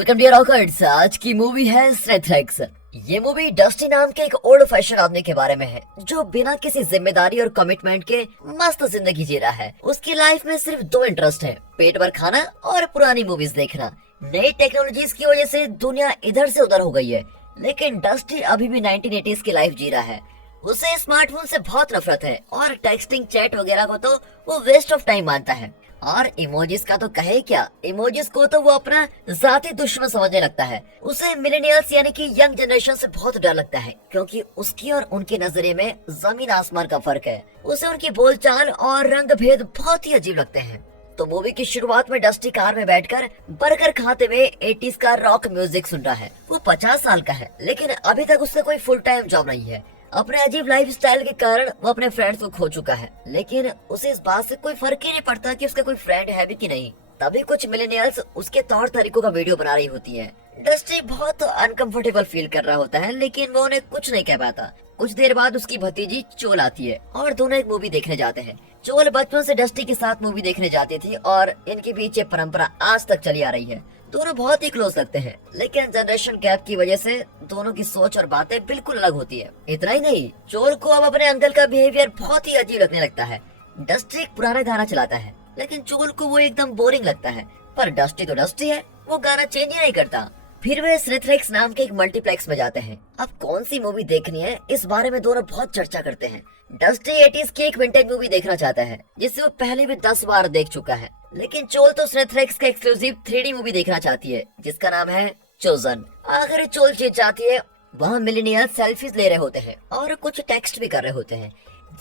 Welcome dear रॉकर्ड्स। आज की movie है स्नेथलेग्स। ये मूवी डस्टी नाम के एक ओल्ड फैशन आदमी के बारे में है जो बिना किसी जिम्मेदारी और कमिटमेंट के मस्त जिंदगी जी रहा है। उसकी लाइफ में सिर्फ दो इंटरेस्ट है, पेट भर खाना और पुरानी मूवीज देखना। नई टेक्नोलॉजीज की वजह से दुनिया इधर से उधर हो गई है, लेकिन डस्टी अभी भी 1980s की लाइफ जी रहा है। उसे स्मार्टफोन से बहुत नफरत है और टेक्सटिंग चैट वगैरह को तो वो वेस्ट ऑफ टाइम मानता है। और इमोजीज का तो कहे क्या, इमोजीज को तो वो अपना जाती दुश्मन समझने लगता है। उसे मिलेनियल्स यानी कि यंग जनरेशन से बहुत डर लगता है, क्योंकि उसकी और उनके नजरिए में जमीन आसमान का फर्क है। उसे उनकी बोलचाल और रंग भेद बहुत ही अजीब लगते हैं। तो मूवी की शुरुआत में डस्टी कार में बैठकर बर्गर खाते हुए 80s का रॉक म्यूजिक सुन रहा है। वो 50 साल का है, लेकिन अभी तक उससे कोई फुल टाइम जॉब नहीं है। अपने अजीब लाइफस्टाइल के कारण वो अपने फ्रेंड्स को खो चुका है, लेकिन उसे इस बात से कोई फर्क ही नहीं पड़ता कि उसका कोई फ्रेंड है भी कि नहीं। तभी कुछ मिलेनियल्स उसके तौर तरीकों का वीडियो बना रही होती है। डस्टी बहुत अनकंफर्टेबल फील कर रहा होता है, लेकिन वो उन्हें कुछ नहीं कह पाता। कुछ देर बाद उसकी भतीजी चोल आती है और दोनों एक मूवी देखने जाते हैं। चोल बचपन से डस्टी के साथ मूवी देखने जाती थी और इनके बीच ये परंपरा आज तक चली आ रही है। दोनों बहुत ही क्लोज लगते हैं, लेकिन जनरेशन गैप की वजह से दोनों की सोच और बातें बिल्कुल अलग होती है। इतना ही नहीं, चोल को अब अपने अंकल का बिहेवियर बहुत ही अजीब लगने लगता है। डस्टी एक पुराना गाना चलाता है, लेकिन चोल को वो एकदम बोरिंग लगता है। पर डस्टी तो डस्टी है, वो गाना चेंज ही नहीं करता। फिर वे स्नेथलेग्स नाम के एक मल्टीप्लेक्स में जाते हैं। अब कौन सी मूवी देखनी है, इस बारे में दोनों बहुत चर्चा करते हैं। डस्टी 80s की एक विंटेज मूवी देखना चाहता है, जिसे वो पहले भी 10 बार देख चुका है। लेकिन चोल तो स्नेथलेग्स का एक्सक्लूसिव 3D मूवी देखना चाहती है, जिसका नाम है चोजन। आखिर चोल जीत जाती है। वहाँ मिलेनियल सेल्फीज ले रहे होते हैं और कुछ टेक्स्ट भी कर रहे होते हैं।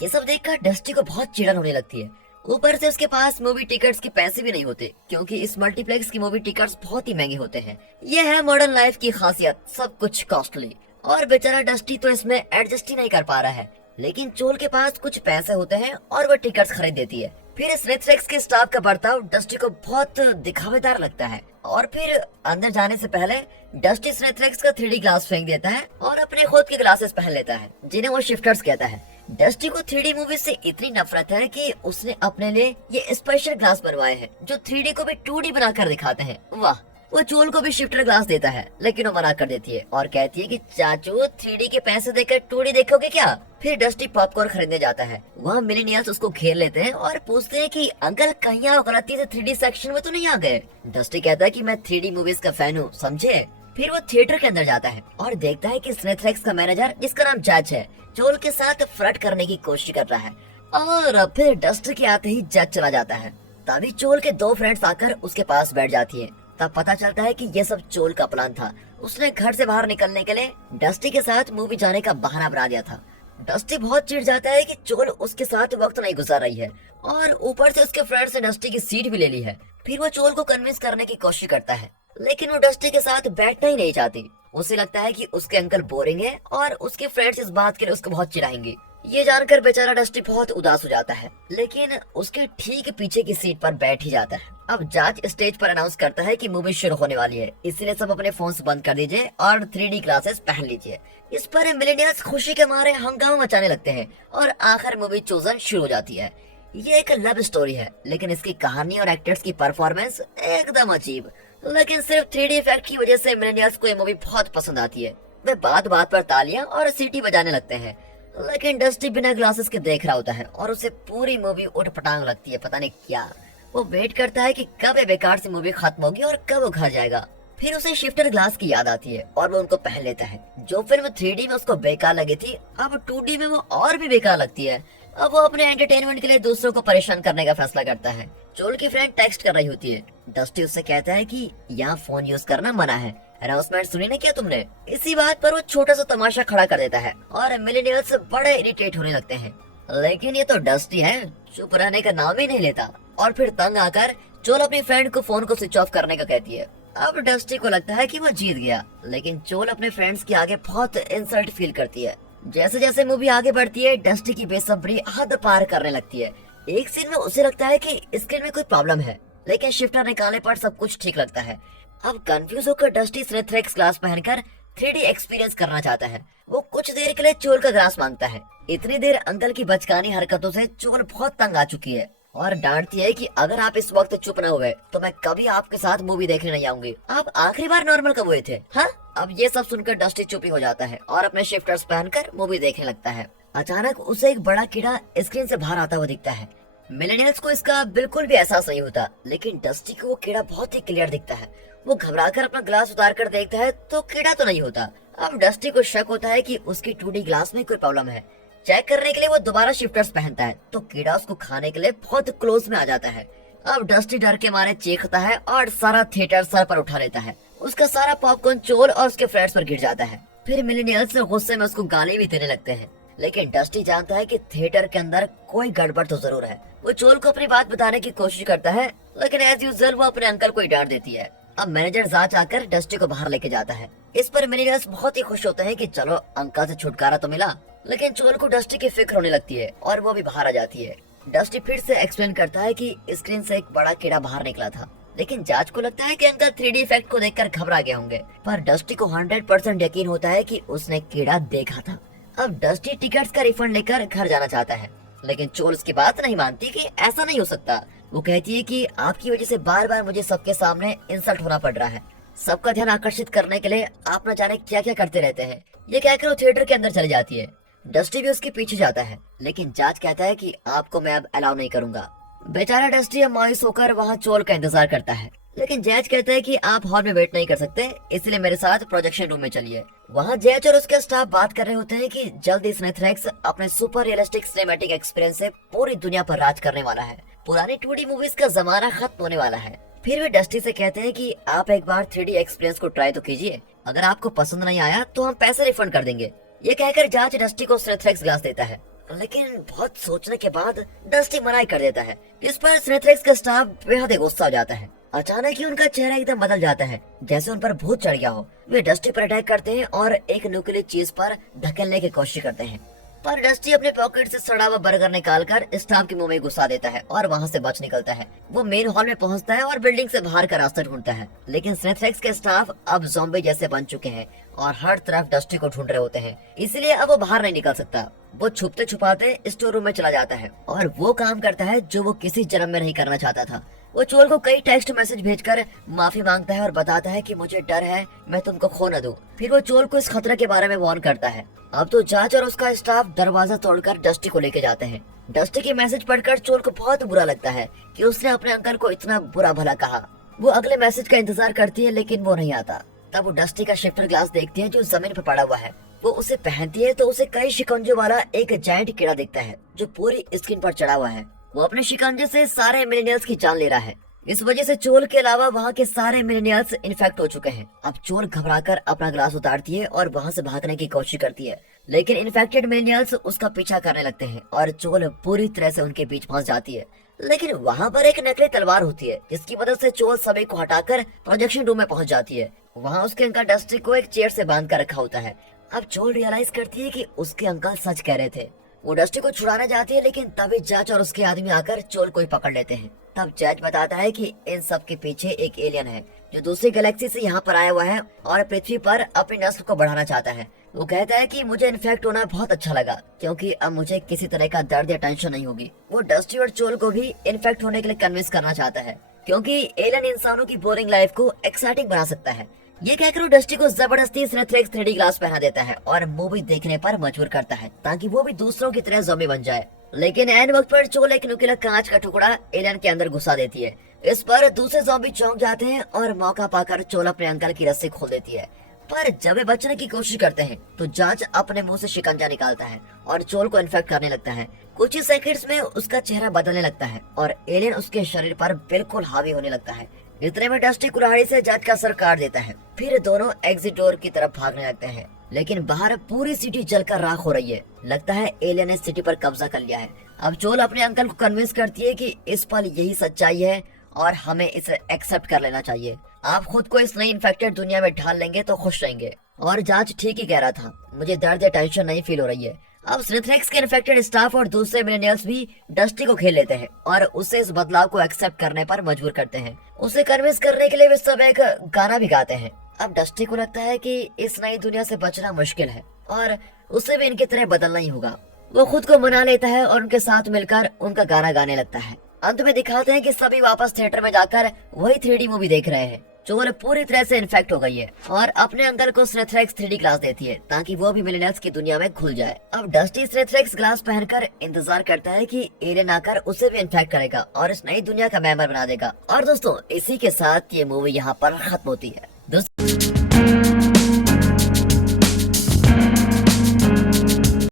ये सब देखकर डस्टी को बहुत चिड़न होने लगती है। ऊपर से उसके पास मूवी टिकट्स के पैसे भी नहीं होते, क्योंकि इस मल्टीप्लेक्स की मूवी टिकट्स बहुत ही महंगे होते हैं। ये है मॉडर्न लाइफ की खासियत, सब कुछ कॉस्टली। और बेचारा डस्टी तो इसमें एडजस्ट ही नहीं कर पा रहा है। लेकिन चोल के पास कुछ पैसे होते हैं और वो टिकट्स खरीद देती है। फिर स्नेथलेग्स के स्टाफ का बर्ताव डस्टी को बहुत दिखावेदार लगता है। और फिर अंदर जाने से पहले डस्टी स्नेथलेग्स का 3D ग्लास फेंक देता है और अपने खुद के ग्लासेस पहन लेता है, जिन्हें वो शिफ्टर्स कहता है। डस्टी को 3D मूवी से इतनी नफरत है कि उसने अपने लिए ये स्पेशल ग्लास बनवाए हैं जो 3D को भी 2D बनाकर दिखाते हैं। वाह। वो चोल को भी शिफ्टर ग्लास देता है, लेकिन वो मना कर देती है और कहती है कि चाचू 3D के पैसे देकर 2D देखोगे क्या। फिर डस्टी पॉपकॉर्न खरीदने जाता है। वहाँ मिलेनियल्स उसको घेर लेते हैं और पूछते हैं कि अंकल कहीं आप गलती से 3D सेक्शन में तो नहीं आ गए। डस्टी कहता है कि मैं 3D मूवीज का फैन हूँ, समझे। फिर वो थिएटर के अंदर जाता है और देखता है कि स्नेथलेग्स का मैनेजर, जिसका नाम जज है, चोल के साथ फ्लर्ट करने की कोशिश कर रहा है। और फिर डस्टी के आते ही जज चला जाता है। तभी चोल के दो फ्रेंड्स आकर उसके पास बैठ जाती है। तब पता चलता है कि ये सब चोल का प्लान था। उसने घर से बाहर निकलने के लिए डस्टी के साथ मूवी जाने का बहाना बना दिया था। डस्टी बहुत चिढ़ जाता है कि चोल उसके साथ वक्त नहीं गुजार रही है, और ऊपर से उसके फ्रेंड्स ने डस्टी की सीट भी ले ली है। फिर वो चोल को कन्विंस करने की कोशिश करता है, लेकिन वो डस्टी के साथ बैठना ही नहीं चाहती। उसे लगता है कि उसके अंकल बोरिंग है और उसके फ्रेंड्स इस बात के लिए उसको बहुत चिढ़ाएंगे। ये जानकर बेचारा डस्टी बहुत उदास हो जाता है, लेकिन उसके ठीक पीछे की सीट पर बैठ ही जाता है। अब जज स्टेज पर अनाउंस करता है कि मूवी शुरू होने वाली है, इसलिए सब अपने फोन्स बंद कर दीजिए और 3D ग्लासेस पहन लीजिए। इस पर मिलेनियल्स खुशी के मारे हंगामा मचाने लगते हैं और आखिर मूवी चोजन शुरू हो जाती है। ये एक लव स्टोरी है, लेकिन इसकी कहानी और एक्टर्स की परफॉर्मेंस एकदम अजीब। लेकिन सिर्फ 3D इफेक्ट की वजह से मिलेनियल्स को ये मूवी बहुत पसंद आती है। वे बात बात पर तालियां और सीटी बजाने लगते हैं। लेकिन डस्टी बिना ग्लासेस के देख रहा होता है और उसे पूरी मूवी उठपटांग लगती है, पता नहीं क्या। वो वेट करता है कि कब ये बेकार सी मूवी खत्म होगी और कब वो घर जाएगा। फिर उसे शिफ्टर ग्लास की याद आती है और वो उनको पहन लेता है। जो फिल्म 3D में उसको बेकार लगी थी, अब 2D में वो और भी बेकार लगती है। अब वो अपने एंटरटेनमेंट के लिए दूसरों को परेशान करने का फैसला करता है। चोल की फ्रेंड टेक्स्ट कर रही होती है। डस्टी उससे कहता है कि यहाँ फोन यूज करना मना है। अनाउंसमेंट सुनी ना क्या तुमने। इसी बात पर वो छोटा सा तमाशा खड़ा कर देता है और मिलेनियल्स बड़े इरिटेट होने लगते हैं। लेकिन ये तो डस्टी है, चुप रहने का नाम ही नहीं लेता। और फिर तंग आकर चोल अपनी फ्रेंड को फोन को स्विच ऑफ करने का कहती है। अब डस्टी को लगता है कि वो जीत गया, लेकिन चोल अपने फ्रेंड्स के आगे बहुत इंसल्ट फील करती है। जैसे जैसे मूवी आगे बढ़ती है, डस्टी की बेसब्री हद पार करने लगती है। एक सीन में उसे लगता है कि स्क्रीन में कोई प्रॉब्लम है, लेकिन शिफ्टर निकालने पर सब कुछ ठीक लगता है। अब कंफ्यूज होकर डस्टी स्नेथलेग्स ग्लास पहनकर 3D एक्सपीरियंस करना चाहता है। वो कुछ देर के लिए चोल का ग्लास मांगता है। इतनी देर अंकल की बचकानी हरकतों से चोल बहुत तंग आ चुकी है। और डांटती है कि अगर आप इस वक्त चुप न हुए तो मैं कभी आपके साथ मूवी देखने नहीं आऊंगी। आप आखिरी बार नॉर्मल कब हुए थे? हाँ। अब ये सब सुनकर डस्टी चुप ही हो जाता है और अपने शिफ्टर्स पहनकर मूवी देखने लगता है। अचानक उसे एक बड़ा कीड़ा स्क्रीन से बाहर आता हुआ दिखता है। मिलेनियल्स को इसका बिल्कुल भी एहसास नहीं होता, लेकिन डस्टी को वो कीड़ा बहुत ही क्लियर दिखता है। वो घबराकर अपना ग्लास उतार कर देखता है तो कीड़ा तो नहीं होता। अब डस्टी को शक होता है कि उसकी 2D ग्लास में कोई प्रॉब्लम है। चेक करने के लिए वो दोबारा शिफ्टर्स पहनता है तो कीड़ा उसको खाने के लिए बहुत क्लोज में आ जाता है। अब डस्टी डर के मारे चीखता है और सारा थिएटर सर पर उठा लेता है। उसका सारा पॉपकॉर्न चोल और उसके फ्रेंड्स पर गिर जाता है। फिर मिलेनियल्स गुस्से में उसको गाली भी देने लगते हैं, लेकिन डस्टी जानता है कि थिएटर के अंदर कोई गड़बड़ तो जरूर है। वो चोल को अपनी बात बताने की कोशिश करता है, लेकिन एज यूजुअल वो अपने अंकल को ही डांट देती है। अब मैनेजर जांच आकर डस्टी को बाहर लेके जाता है। इस पर मिलेनियल्स बहुत ही खुश होते हैं कि चलो अंकल से छुटकारा तो मिला, लेकिन चोल को डस्टी की फिक्र होने लगती है और वो भी बाहर आ जाती है। डस्टी फिर से एक्सप्लेन करता है कि स्क्रीन से एक बड़ा कीड़ा बाहर निकला था, लेकिन जांच को लगता है कि अंकल 3D इफेक्ट को देखकर घबरा गए होंगे। पर डस्टी को 100% यकीन होता है कि उसने कीड़ा देखा था। अब डस्टी टिकट्स का रिफंड लेकर घर जाना चाहता है, लेकिन चोल उसकी बात नहीं मानती कि ऐसा नहीं हो सकता। वो कहती है कि आपकी वजह से बार बार मुझे सबके सामने इंसल्ट होना पड़ रहा है। सबका ध्यान आकर्षित करने के लिए आप न जाने क्या क्या करते रहते हैं। ये कहकर वो थिएटर के अंदर चली जाती है। डस्टी भी उसके पीछे जाता है, लेकिन जाज कहता है कि आपको मैं अब अलाउ नहीं करूंगा। बेचारा डस्टी अब मायूस होकर वहाँ चोल का इंतजार करता है, लेकिन जैज कहता है कि आप हॉल में वेट नहीं कर सकते, इसलिए मेरे साथ प्रोजेक्शन रूम में चलिए। वहाँ जैज और उसके स्टाफ बात कर रहे होते हैं कि जल्द स्नेथरेक्स अपने सुपर रियलिस्टिक सिनेमैटिक एक्सपीरियंस से पूरी दुनिया पर राज करने वाला है। पुरानी 2D मूवीज का जमाना खत्म होने वाला है। फिर वे डस्टी से कहते हैं कि आप एक बार 3D एक्सपीरियंस को ट्राई तो कीजिए, अगर आपको पसंद नहीं आया तो हम पैसे रिफंड कर देंगे। ये कहकर जाज डस्टी को स्नेथरेक्स ग्लास देता है, लेकिन बहुत सोचने के बाद डस्टी मना कर देता है। इस पर स्नेथरेक्स का स्टाफ बेहद गुस्सा हो जाता है। अचानक ही उनका चेहरा एकदम बदल जाता है, जैसे उन पर भूत चढ़ गया हो। वे डस्टी पर अटैक करते हैं और एक न्यूक्लियर चीज पर धकेलने की कोशिश करते हैं, पर डस्टी अपने पॉकेट से सड़ा हुआ बर्गर निकालकर स्टाफ के मुंह में घुसा देता है और वहां से बच निकलता है। वो मेन हॉल में पहुंचता है और बिल्डिंग से बाहर का रास्ता ढूंढता है, लेकिन स्नेथरेक्स के स्टाफ अब ज़ॉम्बी जैसे बन चुके हैं और हर तरफ डस्टी को ढूंढ रहे होते हैं, इसलिए अब वो बाहर नहीं निकल सकता। वो छुपते छुपाते स्टोर रूम में चला जाता है और वो काम करता है जो वो किसी जन्म में नहीं करना चाहता था। वो चोल को कई टेक्स्ट मैसेज भेजकर माफी मांगता है और बताता है कि मुझे डर है मैं तुमको खो न दूं। फिर वो चोल को इस खतरे के बारे में वार्न करता है। अब तो जाज और उसका स्टाफ दरवाजा तोड़कर डस्टी को लेके जाते हैं। डस्टी की मैसेज पढ़कर चोल को बहुत बुरा लगता है कि उसने अपने अंकल को इतना बुरा भला कहा। वो अगले मैसेज का इंतजार करती है, लेकिन वो नहीं आता। तब वो डस्टी का शिफ्टर ग्लास देखती है जो जमीन पर पड़ा हुआ है। वो उसे पहनती है तो उसे कई शिकंजों वाला एक जायंट कीड़ा दिखता है जो पूरी स्किन पर चढ़ा हुआ है। वो अपने शिकंजे से सारे मिलेनियल्स की जान ले रहा है। इस वजह से चोल के अलावा वहाँ के सारे मिलेनियल्स इन्फेक्ट हो चुके हैं। अब चोल घबराकर अपना ग्लास उतारती है और वहाँ से भागने की कोशिश करती है, लेकिन इन्फेक्टेड मिलेनियल्स उसका पीछा करने लगते हैं और चोल पूरी तरह से उनके बीच फंस जाती है। लेकिन वहाँ पर एक नकली तलवार होती है, जिसकी मदद से चोल सभी को हटाकर प्रोजेक्शन रूम में पहुँच जाती है। वहाँ उसके अंकल डस्टी को एक चेयर से बांध कर रखा होता है। अब चोल रियलाइज करती है कि उसके अंकल सच कह रहे थे। वो डस्टी को छुड़ाने जाती है, लेकिन तभी जज और उसके आदमी आकर चोल को ही पकड़ लेते हैं। तब जज बताता है कि इन सब के पीछे एक एलियन है जो दूसरी गैलेक्सी से यहाँ पर आया हुआ है और पृथ्वी पर अपनी नस्ल को बढ़ाना चाहता है। वो कहता है कि मुझे इन्फेक्ट होना बहुत अच्छा लगा, क्योंकि अब मुझे किसी तरह का दर्द या टेंशन नहीं होगी। वो डस्टी और चोल को भी इन्फेक्ट होने के लिए कन्विंस करना चाहता है, क्योंकि एलियन इंसानों की बोरिंग लाइफ को एक्साइटिंग बना सकता है। ये कहकर वो डस्टी को जबरदस्ती स्नेथरेक्स 3D ग्लास पहना देता है और मूवी देखने पर मजबूर करता है, ताकि वो भी दूसरों की तरह ज़ॉम्बी बन जाए। लेकिन ऐन वक्त पर चोल एक नुकीला कांच का टुकड़ा एलियन के अंदर घुसा देती है। इस पर दूसरे ज़ॉम्बी चौंक जाते हैं और मौका पाकर चोल अपने अंकल की रस्सी खोल देती है। पर जब वे बचने की कोशिश करते हैं तो जांच अपने मुंह से शिकंजा निकालता है और चोल को इन्फेक्ट करने लगता है। कुछ ही सेकंड्स में उसका चेहरा बदलने लगता है और एलियन उसके शरीर पर बिल्कुल हावी होने लगता है। इतने में डस्टी कुल्हाड़ी से जज का सर काट देता है। फिर दोनों एग्जिट डोर की तरफ भागने लगते हैं, लेकिन बाहर पूरी सिटी जलकर राख हो रही है। लगता है एलियन ने सिटी पर कब्जा कर लिया है। अब चोल अपने अंकल को कन्विंस करती है कि इस पल यही सच्चाई है और हमें इसे एक्सेप्ट कर लेना चाहिए। आप खुद को इस नई इन्फेक्टेड दुनिया में ढाल लेंगे तो खुश रहेंगे। और जांच ठीक ही कह रहा था, मुझे दर्द या टेंशन नहीं फील हो रही है। अब स्नेथरेक्स के इन्फेक्टेड स्टाफ और दूसरे मिलेनियल्स भी डस्टी को घेर लेते हैं और उसे इस बदलाव को एक्सेप्ट करने पर मजबूर करते हैं। उसे कन्विंस करने के लिए वे सब एक गाना भी गाते हैं। अब डस्टी को लगता है कि इस नई दुनिया से बचना मुश्किल है और उसे भी इनकी तरह बदलना ही होगा। वो खुद को मना लेता है और उनके साथ मिलकर उनका गाना गाने लगता है। अंत में दिखाते हैं कि सभी वापस थिएटर में जाकर वही 3D मूवी देख रहे हैं। चोर पूरी तरह से इन्फेक्ट हो गई है और अपने अंकल को स्नेथरेक्स 3D ग्लास देती है ताकि वो भी मिलेनियल्स की दुनिया में घुल जाए। अब डस्टी स्नेथरेक्स ग्लास पहनकर इंतजार करता है कि एलियन आकर उसे भी इन्फेक्ट करेगा और इस नई दुनिया का मेंबर बना देगा। और दोस्तों, इसी के साथ ये मूवी यहाँ पर खत्म होती है।